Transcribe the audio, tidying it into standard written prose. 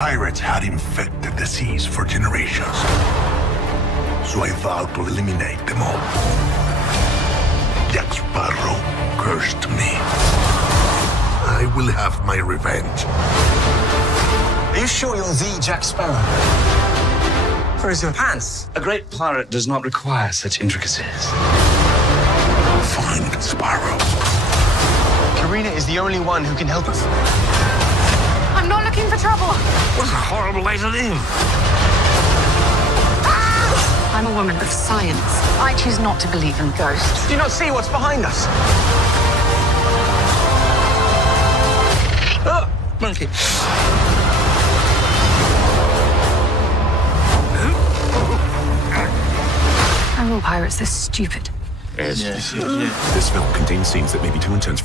Pirates had infected the seas for generations, so I vowed to eliminate them all. Jack Sparrow cursed me. I will have my revenge. Are you sure you're the Jack Sparrow? Where's your pants? A great pirate does not require such intricacies. Find Sparrow. Karina is the only one who can help us. I'm not looking for trouble. What a horrible way to live. I'm a woman of science. I choose not to believe in ghosts. Do you not see what's behind us? Oh, monkey. Are all pirates this stupid? Yes. This film contains scenes that may be too intense